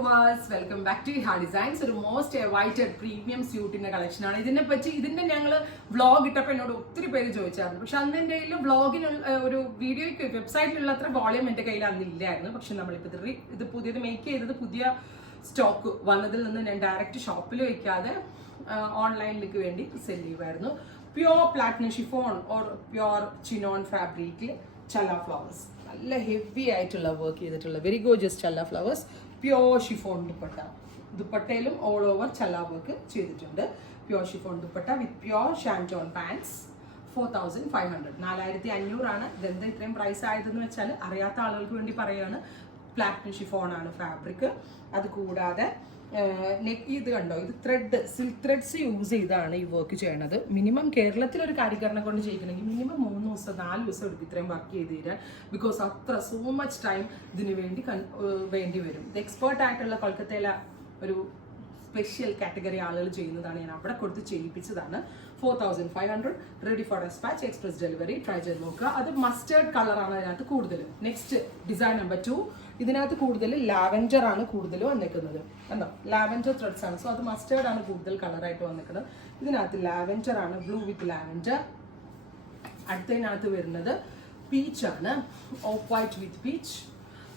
viewers, welcome back to Iha Designs. ഒരു most awaited premium സ്യൂട്ടിന്റെ collection ആണ്. ഇതിന്റെ ഞങ്ങൾ വ്ളോഗ് ഇട്ടപ്പോൾ എന്നോട് ഒത്തിരി പേര് ചോദിച്ചായിരുന്നു. പക്ഷെ അന്ന് എൻ്റെ കയ്യിൽ വ്ളോഗിനുള്ള ഒരു വീഡിയോയ്ക്ക് വെബ്സൈറ്റിലുള്ള അത്ര വോളിയം എൻ്റെ കയ്യിൽ അന്ന് ഇല്ലായിരുന്നു. പക്ഷെ നമ്മളിപ്പോൾ ഇത് പുതിയത് മേക്ക് ചെയ്തത് പുതിയ സ്റ്റോക്ക് വന്നതിൽ നിന്ന് ഞാൻ ഡയറക്റ്റ് ഷോപ്പിൽ വയ്ക്കാതെ ഓൺലൈനിലേക്ക് വേണ്ടി സെല് ചെയ്യുമായിരുന്നു. Pure platinum chiffon or pure chinon ഫാബ്രിക്കിൽ ചല്ല ഫ്ലവേഴ്സ്, നല്ല ഹെവി ആയിട്ടുള്ള വർക്ക് ചെയ്തിട്ടുള്ള വെരി ഗോർജിയസ് ചല്ല ഫ്ലവേഴ്സ്, പ്യോർ ഷിഫോൺ ദുപ്പട്ട. ദുപ്പട്ടയിലും ഓൾ ഓവർ ചല്ല വർക്ക് ചെയ്തിട്ടുണ്ട്. Pure chiffon dupatta with pure shantoon pants. 4500, 4500 ഇതെന്താ ഇത്രയും പ്രൈസ് ആയതെന്ന് വെച്ചാൽ അറിയാത്ത ആളുകൾക്ക് വേണ്ടി പറയുകയാണ്. പ്ലാറ്റിനം ഷിഫോൺ ആണ് ഫാബ്രിക്. അത് കൂടാതെ ഇത് കണ്ടോ, ഇത് സിൽക്ക് ത്രെഡ്സ് യൂസ് ചെയ്താണ് ഈ വർക്ക് ചെയ്യണത്. മിനിമം കേരളത്തിലൊരു കാര്യക്കാരനെ കൊണ്ട് ചെയ്യിക്കണമെങ്കിൽ മിനിമം 3 ദിവസം 4 ദിവസം എടുക്കും ഇത്രയും വർക്ക് ചെയ്ത് തരാൻ. ബിക്കോസ് അത്ര സോ മച്ച് ടൈം ഇതിന് വേണ്ടി വരും. ഇത് എക്സ്പേർട്ട് ആയിട്ടുള്ള കൊൽക്കത്തയിലെ ഒരു സ്പെഷ്യൽ കാറ്റഗറി ആളുകൾ ചെയ്യുന്നതാണ്. ഞാൻ അവിടെ കൊടുത്ത് ചെയ്യിപ്പിച്ചതാണ്. 4500, ready for despatch, express delivery. Try ചെയ്ത് നോക്കുക. അത് മസ്റ്റേർഡ് കളറാണ് അതിനകത്ത് കൂടുതലും. Next design number 2. ഇതിനകത്ത് കൂടുതൽ ലാവൻഡർ ആണ് കൂടുതൽ വന്നിരിക്കുന്നത്. കണ്ടോ, ലാവൻഡർ ത്രെഡ്സ് ആണ്. സോ അത് മസ്റ്റേർഡ് ആണ് കൂടുതൽ കളറായിട്ട് വന്നിരിക്കുന്നത്. ഇതിനകത്ത് ലാവൻഡർ ആണ്, ബ്ലൂ വിത്ത് ലാവൻഡർ. അടുത്തതിനകത്ത് വരുന്നത് പീച്ച് ആണ്, ഓഫ് വൈറ്റ് വിത്ത് പീച്ച്.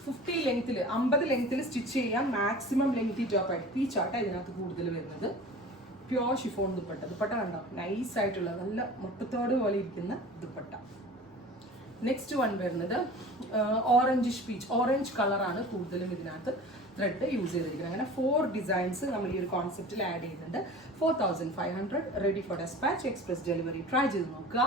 50 ലെങ്ത്തിൽ 50 ലെങ്ത്തിൽ സ്റ്റിച്ച് ചെയ്യാം. മാക്സിമം ലെങ്തി ടോപ്പ് ആയിട്ട് പീച്ച് ആട്ടെ ഇതിനകത്ത് കൂടുതൽ വരുന്നത്. പ്യോർ ഷിഫോൺ ദുപ്പട്ട കണ്ടോ, നൈസ് ആയിട്ടുള്ള നല്ല മുട്ടത്തോട് പോലെ ഇരിക്കുന്ന ദുപ്പട്ട. നെക്സ്റ്റ് വൺ വരുന്നത് ഓറഞ്ചിഷ് പീച്ച്, ഓറഞ്ച് കളറാണ് കൂടുതലും ഇതിനകത്ത് ത്രെഡ് യൂസ് ചെയ്തിരിക്കുന്നത്. അങ്ങനെ 4 ഡിസൈൻസ് നമ്മൾ ഈ ഒരു കോൺസെപ്റ്റിൽ ആഡ് ചെയ്യുന്നുണ്ട്. 4500, ready for despatch, express delivery. Try ചെയ്ത് നോക്കുക.